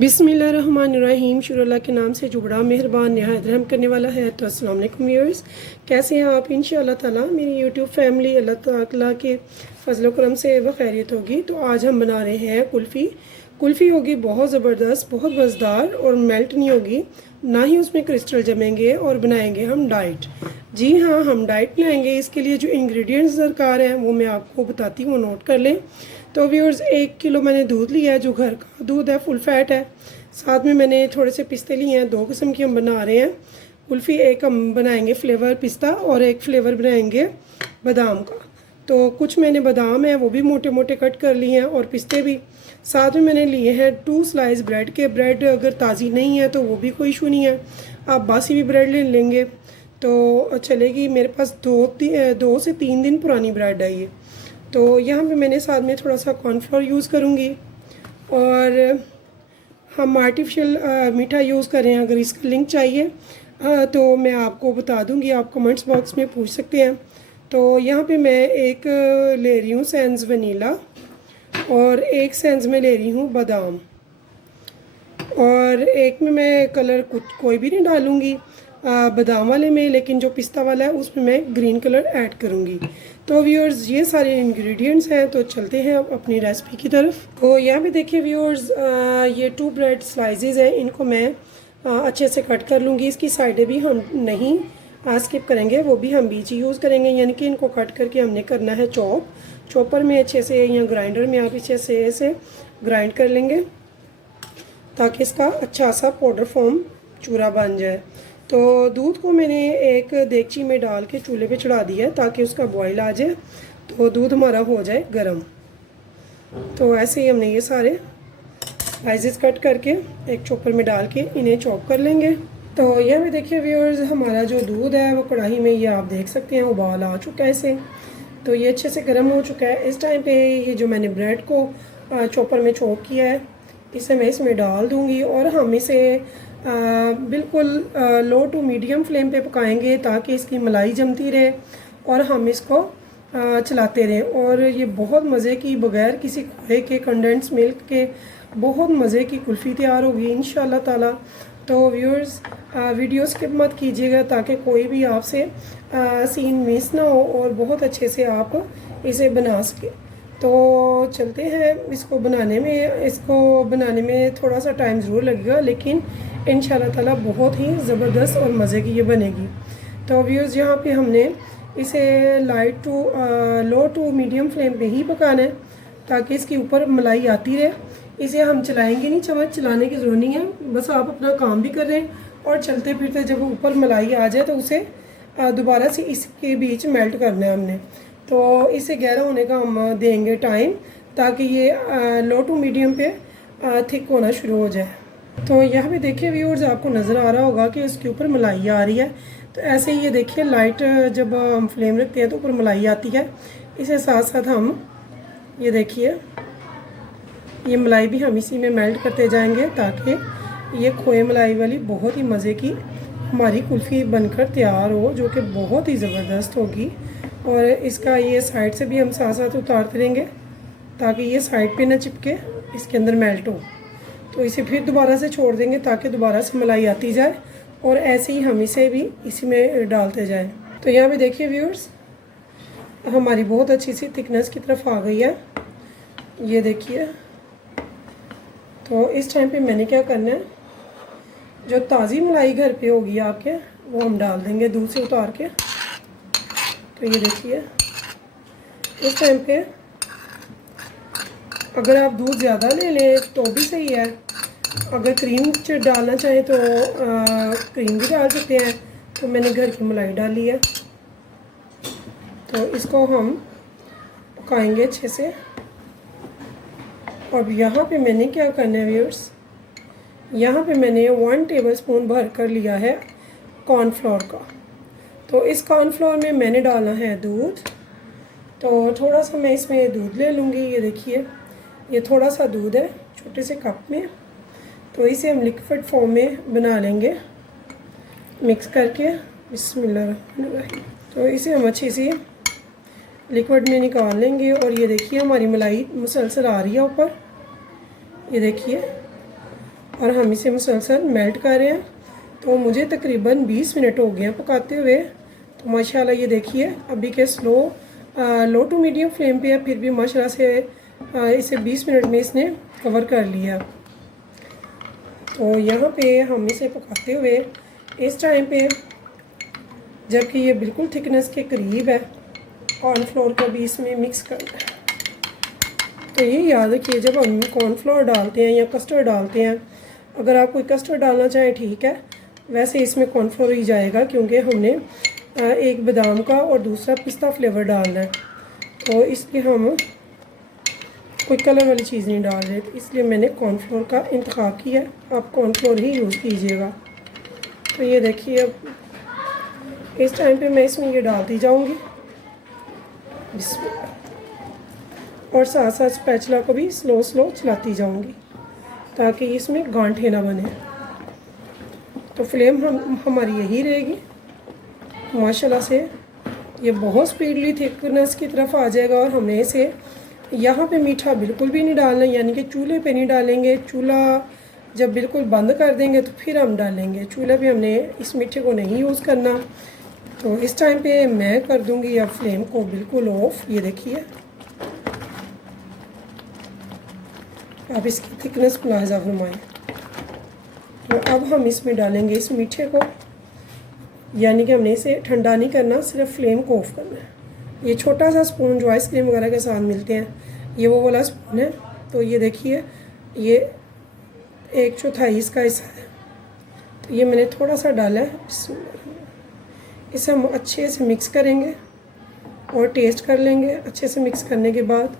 बिस्मिल्लाहिर्रहमानिर्रहीम। शुरू अल्लाह के नाम से जो बड़ा मेहरबान निहायत रहम करने वाला है। तो अस्सलाम वालेकुम व्यूअर्स, कैसे हैं आप? इंशाअल्लाह ताला मेरी यूट्यूब फैमिली अल्लाह ताला के फजल करम से वह खैरियत होगी। तो आज हम बना रहे हैं कुल्फ़ी। कुल्फ़ी होगी बहुत ज़बरदस्त, बहुत मज़ेदार और मेल्ट नहीं होगी, ना ही उसमें क्रिस्टल जमेंगे। और बनाएंगे हम डाइट। जी हाँ, हम डाइट बनाएंगे। इसके लिए जो इंग्रेडिएंट्स दरकार हैं वो मैं आपको बताती हूँ, नोट कर लें। तो व्यूअर्स, 1 किलो मैंने दूध लिया है, जो घर का दूध है, फुल फैट है। साथ में मैंने थोड़े से पिस्ते लिए हैं, 2 किस्म की हम बना रहे हैं कुल्फ़ी। एक हम बनाएंगे फ्लेवर पिस्ता और एक फ्लेवर बनाएंगे बादाम का। तो कुछ मैंने बादाम है वो भी मोटे मोटे कट कर लिए हैं और पिस्ते भी। साथ में मैंने लिए हैं 2 स्लाइस ब्रेड के। ब्रेड अगर ताज़ी नहीं है तो वो भी कोई इशू नहीं है, आप बासी भी ब्रेड ले लेंगे तो चलेगी। मेरे पास 2 से 3 दिन पुरानी ब्रेड है ये। तो यहाँ पे मैंने साथ में थोड़ा सा कॉर्नफ्लोर यूज़ करूँगी। और हम आर्टिफिशियल मीठा यूज़ करें, अगर इसका लिंक चाहिए तो मैं आपको बता दूँगी, आप कमेंट्स बॉक्स में पूछ सकते हैं। तो यहाँ पे मैं एक ले रही हूँ सेंस वनीला और एक सेंस में ले रही हूँ बादाम, और एक में मैं कलर कुछ कोई भी नहीं डालूँगी बादाम वाले में, लेकिन जो पिस्ता वाला है उसमें मैं ग्रीन कलर ऐड करूँगी। तो व्यूअर्स, ये सारे इंग्रेडिएंट्स हैं। तो चलते हैं अब अपनी रेसिपी की तरफ। तो यहाँ पे देखिए व्यूअर्स, ये 2 ब्रेड स्लाइसेस हैं, इनको मैं अच्छे से कट कर लूँगी। इसकी साइडें भी हम नहीं स्किप करेंगे, वो भी हम बीच यूज़ करेंगे, यानी कि इनको कट करके हमने करना है चॉप। चॉपर में अच्छे से या ग्राइंडर में आप अच्छे से ऐसे ग्राइंड कर लेंगे ताकि इसका अच्छा सा पाउडर फॉर्म चूरा बन जाए। तो दूध को मैंने एक देगची में डाल के चूल्हे पे चढ़ा दिया है ताकि उसका बॉयल आ जाए, तो दूध हमारा हो जाए गरम। तो ऐसे ही हमने ये सारे स्लाइसेस कट करके एक चॉपर में डाल के इन्हें चॉप कर लेंगे। तो यह भी देखिए व्यूअर्स, हमारा जो दूध है वो कढ़ाई में, ये आप देख सकते हैं उबाल आ चुका है इसे। तो ये अच्छे से गर्म हो चुका है। इस टाइम पे ये जो मैंने ब्रेड को चॉपर में चॉप किया है इसे मैं इसमें डाल दूँगी और हम इसे बिल्कुल लो टू मीडियम फ्लेम पे पकाएंगे ताकि इसकी मलाई जमती रहे और हम इसको चलाते रहें। और ये बहुत मज़े की, बग़ैर किसी खोए के, कंडेंस मिल्क के बहुत मज़े की कुल्फ़ी तैयार होगी इंशाल्लाह ताला। तो व्यूअर्स, वीडियो स्किप मत कीजिएगा ताकि कोई भी आपसे सीन मिस ना हो और बहुत अच्छे से आप इसे बना सकें। तो चलते हैं इसको बनाने में थोड़ा सा टाइम ज़रूर लगेगा, लेकिन इंशाल्लाह ताला बहुत ही ज़बरदस्त और मज़े की ये बनेगी। तो व्यूअर्स, यहाँ पे हमने इसे लो टू मीडियम फ्लेम पे ही पकाना है ताकि इसके ऊपर मलाई आती रहे। इसे हम चलाएंगे नहीं, चम्मच चलाने की ज़रूरत नहीं है, बस आप अपना काम भी कर रहे हैं और चलते फिरते जब ऊपर मलाई आ जाए तो उसे दोबारा से इसके बीच मेल्ट करना है हमने। तो इसे गहरा होने का हम देंगे टाइम ताकि ये लो टू मीडियम पे थिक होना शुरू हो जाए। तो यहाँ पे देखिए व्यूअर्स, आपको नज़र आ रहा होगा कि इसके ऊपर मलाई आ रही है। तो ऐसे ही ये देखिए, लाइट जब हम फ्लेम रखते हैं तो ऊपर मलाई आती है। इसे साथ साथ हम ये देखिए, ये मलाई भी हम इसी में मेल्ट करते जाएंगे ताकि ये खोए मलाई वाली बहुत ही मज़े की हमारी कुल्फ़ी बनकर तैयार हो, जो कि बहुत ही ज़बरदस्त होगी। और इसका ये साइड से भी हम साथ साथ उतारते रहेंगे ताकि ये साइड पे ना चिपके, इसके अंदर मेल्ट हो। तो इसे फिर दोबारा से छोड़ देंगे ताकि दोबारा से मलाई आती जाए और ऐसे ही हम इसे भी इसी में डालते जाएं। तो यहाँ पे देखिए व्यूअर्स, हमारी बहुत अच्छी सी थिकनेस की तरफ आ गई है, ये देखिए। तो इस टाइम पे मैंने क्या करना है, जो ताज़ी मलाई घर पे होगी आपके वो हम डाल देंगे दूध से उतार के। तो ये देखिए, इस टाइम पे अगर आप दूध ज़्यादा ले लें तो भी सही है, अगर क्रीम डालना चाहें तो क्रीम भी डाल सकते हैं। तो मैंने घर की मलाई डाली है, तो इसको हम पकाएंगे अच्छे से। और यहाँ पे मैंने क्या करना है व्यूअर्स, यहाँ पे मैंने 1 टेबलस्पून भर कर लिया है कॉर्नफ्लोर का। तो इस कॉर्नफ्लोर में मैंने डालना है दूध। तो थोड़ा सा मैं इसमें दूध ले लूँगी, ये देखिए, ये थोड़ा सा दूध है छोटे से कप में। तो इसे हम लिक्विड फॉर्म में बना लेंगे मिक्स करके। बिस्मिल्लाह। तो इसे हम अच्छी सी लिक्विड में निकाल लेंगे। और ये देखिए, हमारी मलाई मुसलसल आ रही है ऊपर, ये देखिए। और हम इसे मुसलसल मेल्ट कर रहे हैं। तो मुझे तकरीबन 20 मिनट हो गए हैं पकाते हुए। तो माशाल्लाह ये देखिए अभी के लो टू मीडियम फ्लेम पे है, फिर भी माशाल्लाह से इसे 20 मिनट में इसने कवर कर लिया। तो यहाँ पे हम इसे पकाते हुए इस टाइम पे जबकि ये बिल्कुल थिकनेस के करीब है, कॉर्नफ्लोर को भी इसमें मिक्स करना है। तो ये याद रखिए जब हम कॉर्नफ्लोर डालते हैं या कस्टर्ड डालते हैं, अगर आप कोई कस्टर्ड डालना चाहें ठीक है, वैसे इसमें कॉर्नफ्लोर ही जाएगा क्योंकि हमने एक बादाम का और दूसरा पिस्ता फ्लेवर डालना है। तो इसलिए हम कोई कलर वाली चीज़ नहीं डाल रहे, तो इसलिए मैंने कॉर्नफ्लोर का इंतखाब किया। आप कॉर्नफ्लोर ही यूज़ कीजिएगा। तो ये देखिए अब इस टाइम पे मैं इसमें ये डालती जाऊंगी और साथ साथ स्पैचुला को भी स्लो स्लो चलाती जाऊंगी ताकि इसमें गांठें ना बने। तो फ्लेम हमारी यही रहेगी। माशाल्लाह से ये बहुत स्पीडली थिकनेस की तरफ आ जाएगा। और हमने इसे यहाँ पे मीठा बिल्कुल भी नहीं डालना, यानी कि चूल्हे पे नहीं डालेंगे। चूल्हा जब बिल्कुल बंद कर देंगे तो फिर हम डालेंगे। चूल्हे पे हमने इस मीठे को नहीं यूज़ करना। तो इस टाइम पे मैं कर दूँगी अब फ्लेम को बिल्कुल ऑफ। ये देखिए आप इसकी थिकनेस मुलाहिजा फरमाएं। तो अब हम इसमें डालेंगे इस मीठे को, यानी कि हमने इसे ठंडा नहीं करना, सिर्फ फ्लेम को ऑफ करना है। ये छोटा सा स्पून जो आइसक्रीम वगैरह के साथ मिलते हैं, ये वो वाला स्पून है। तो ये देखिए ये 1/4 इसका हिस्सा है। तो ये मैंने थोड़ा सा डाला है। इसे हम अच्छे से मिक्स करेंगे और टेस्ट कर लेंगे। अच्छे से मिक्स करने के बाद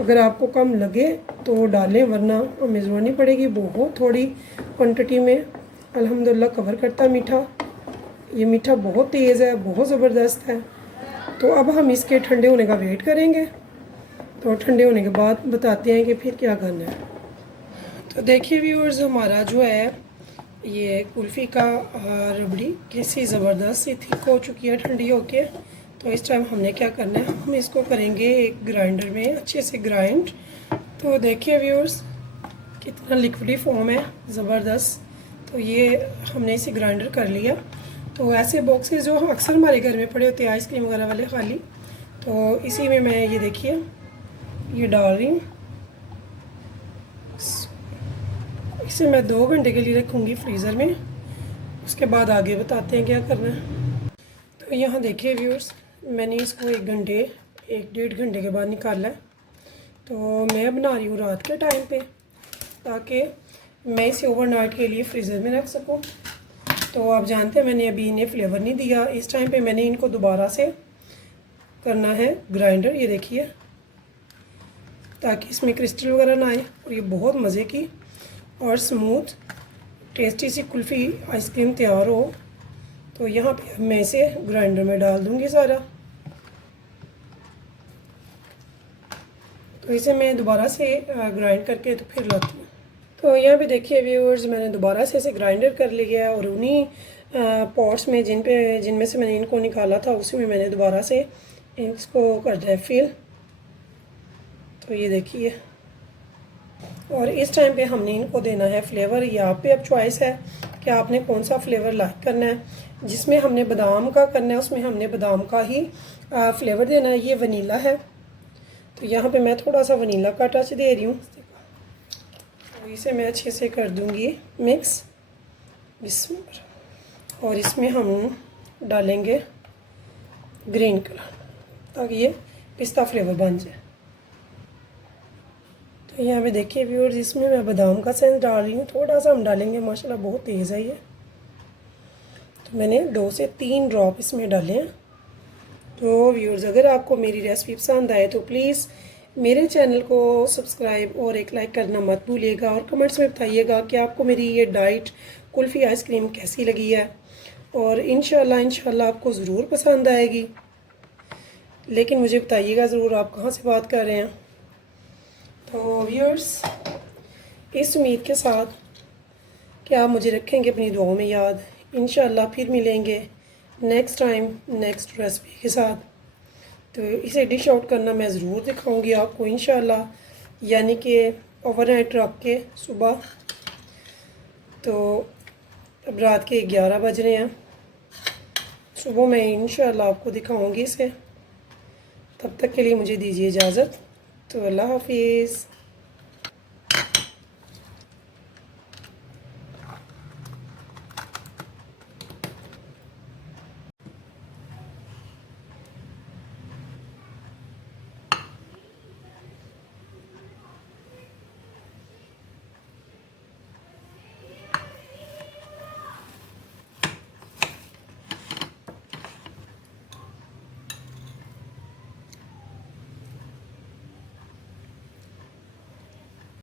अगर आपको कम लगे तो डालें, वरना हमें ज़रूरत नहीं पड़ेगी। बहुत थोड़ी क्वांटिटी में अल्हम्दुलिल्लाह कवर करता मीठा। ये मीठा बहुत तेज़ है, बहुत ज़बरदस्त है। तो अब हम इसके ठंडे होने का वेट करेंगे। तो ठंडे होने के बाद बताते हैं कि फिर क्या करना है। तो देखिए व्यूअर्स हमारा जो है ये कुल्फ़ी का रबड़ी कैसी ज़बरदस्त सी थिक हो चुकी है ठंडी होके। तो इस टाइम हमने क्या करना है, हम इसको करेंगे एक ग्राइंडर में अच्छे से ग्राइंड। तो देखिए व्यूअर्स कितना लिक्विडी फॉर्म है ज़बरदस्त। तो ये हमने इसे ग्राइंडर कर लिया। तो ऐसे बॉक्सेस जो अक्सर हमारे घर में पड़े होते हैं आइसक्रीम वगैरह वाले खाली, तो इसी में मैं ये देखिए ये डाल रही हूँ। इसे मैं 2 घंटे के लिए रखूँगी फ्रीज़र में, उसके बाद आगे बताते हैं क्या करना है। तो यहाँ देखिए व्यूअर्स मैंने इसको 1-1.5 घंटे के बाद निकाला है। तो मैं बना रही हूँ रात के टाइम पे ताकि मैं इसे ओवरनाइट के लिए फ्रीज़र में रख सकूँ। तो आप जानते हैं मैंने अभी इन्हें फ्लेवर नहीं दिया। इस टाइम पे मैंने इनको दोबारा से करना है ग्राइंडर, ये देखिए, ताकि इसमें क्रिस्टल वगैरह ना आए और ये बहुत मज़े की और स्मूथ टेस्टी सी कुल्फ़ी आइसक्रीम तैयार हो। तो यहाँ पे मैं इसे ग्राइंडर में डाल दूँगी सारा। तो इसे मैं दोबारा से ग्राइंड करके तो फिर लाती हूँ। तो यहाँ पे देखिए व्यूअर्स मैंने दोबारा से इसे ग्राइंडर कर लिया है और उन्हीं पॉट्स में जिनमें से मैंने इनको निकाला था उसी में मैंने दोबारा से इसको कर दिया फिल। तो ये देखिए और इस टाइम पे हमने इनको देना है फ्लेवर। ये आप पे अब चॉइस है कि आपने कौन सा फ्लेवर लाइक करना है। जिसमें हमने बादाम का करना है उसमें हमने बादाम का ही फ्लेवर देना है। ये वनीला है तो यहाँ पे मैं थोड़ा सा वनीला का टच दे रही हूँ। तो इसे मैं अच्छे से कर दूँगी मिक्स और इसमें हम डालेंगे ग्रीन कलर ताकि ये पिस्ता फ्लेवर बन जाए। तो यहाँ पे देखिए व्यूअर्स इसमें मैं बादाम का सेंस डाल रही हूँ, थोड़ा सा हम डालेंगे, माशाल्लाह बहुत तेज़ है ये। तो मैंने 2 से 3 ड्रॉप इसमें डाले हैं। तो व्यूअर्स अगर आपको मेरी रेसिपी पसंद आए तो प्लीज़ मेरे चैनल को सब्सक्राइब और एक लाइक करना मत भूलिएगा और कमेंट्स में बताइएगा कि आपको मेरी ये डाइट कुल्फ़ी आइसक्रीम कैसी लगी है। और इंशाल्लाह आपको ज़रूर पसंद आएगी, लेकिन मुझे बताइएगा ज़रूर आप कहाँ से बात कर रहे हैं। तो व्यूअर्स इस उम्मीद के साथ कि आप मुझे रखेंगे अपनी दुआओं में याद। इंशाल्लाह फिर मिलेंगे नेक्स्ट टाइम नेक्स्ट रेसिपी के साथ। तो इसे डिश आउट करना मैं ज़रूर दिखाऊंगी आपको इंशाल्लाह, यानी कि ओवरनाइट रख के सुबह। तो अब रात के 11 बज रहे हैं। सुबह मैं इंशाल्लाह आपको दिखाऊंगी इसे। तब तक के लिए मुझे दीजिए इजाज़त। तो अल्लाह हाफिज़।